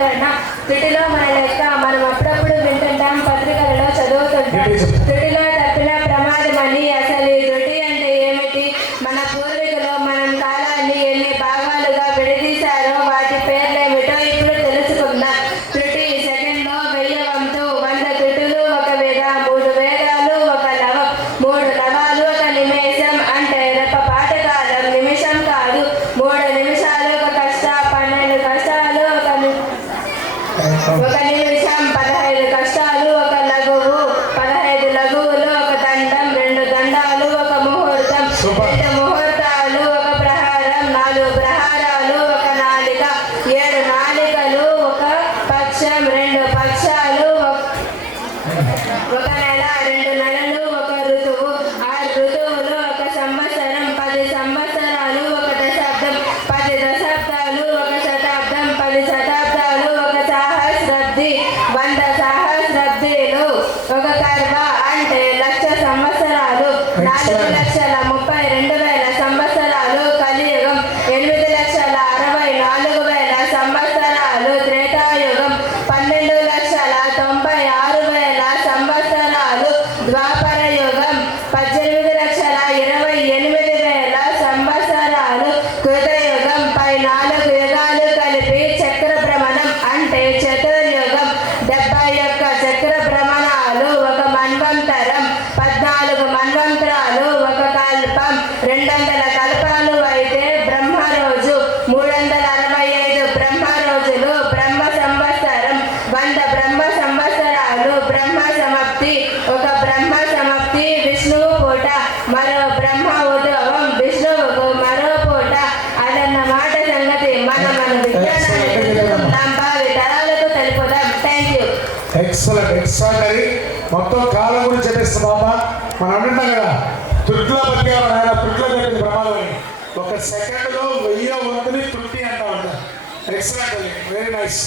త్రుటిలో మన లెక్క మనం అప్పుడప్పుడు వింటుంటాం, పత్రికలలో చదువుతుంటాం. త్రుటిలో తప్పిన ప్రమాదమని. అసలు ఈ త్రుటి అంటే ఏమిటి? మన పూర్వీకులు మనం కాలాన్ని ఎన్ని భాగాలుగా విడదీశారో వాటి పేర్లేమిటో ఇప్పుడు తెలుసుకుందాం. త్రుటి సెకండ్లో 1000 వంతు, 100 త్రుటులు 1 వేద, 3 వేదాలు 1 లవం, 3 లవాలు 1 నిమేషం. అంటే రెప్పపాటు కాలం, నిమిషం కాదు. 3 నిమిషాలు 1 కష్ట, 12 కష్టాలు 1 నిమిషం, 15 కష్టాలు 1 లఘువు, 15 లఘువులు 1 దండం, 2 దండాలు 1 ముహూర్తం, 2 ముహూర్తాలు 1 ప్రహారం, 4 ప్రహారాలు 1 నాళిక, 7 నాళికలు 1 పక్షం, 2 పక్షాలు 1 నెల, 2 నెలలు 1 ఋతువు, 6 ఋతువులు 1 సంవత్సరం, 10 సంవత్సరాలు 1 దశాబ్దం, 10 దశాబ్దాలు 1 శతాబ్దం, 10 శతాబ్దాలు 1 సహస్రాబ్ది, 100 సహస్రాబ్దీలు 1 కర్వ. అంటే 1,00,000 సంవత్సరాలు, 4,32,000 సంవత్సరాలు కలియుగం, 8,64,000 సంవత్సరాలు త్రేతాయుగం, 12,96,000 సంవత్సరాలు ద్వాపర యుగం, 18,28,000 సంవత్సరాలు కృతయుగం. పై 4 యుగాలు కలిపి చక్ర భ్రమణం అంటే చతుర్యుగం. 71 చక్ర భ్రమణాలు 1 మన్వంతరం, 14 మన్వంతరాలు 1 కల్పం. 200 కల్పాలు అయితే బ్రహ్మరోజు, 365 బ్రహ్మ రోజులు బ్రహ్మ సంవత్సరం, 100 బ్రహ్మ సంవత్సరాలు బ్రహ్మ సమాప్తి. 1 బ్రహ్మ సమాప్తి విష్ణువు పూట, మరో బ్రహ్మ ఉద్భవం విష్ణువుకు మరో పూట. అదన్నమాట సంగతి. మన విజ్ఞానాన్ని తెలుసుకుందాం, భావి తరాలకు తెలుపుదాం. Thank you. Excellent, extraordinary. మొత్తం కాలం గురించి చెప్పేస్తా బాబా. మనం అంటున్నాం కదా, త్రుట్లో బతికేవారు ఆయన, త్రుట్లో చెప్పింది ప్రమాదం అని. 1 సెకండ్లో 1000 వంతుని త్రుటి అంటా ఉంటారు. Excellent, very nice.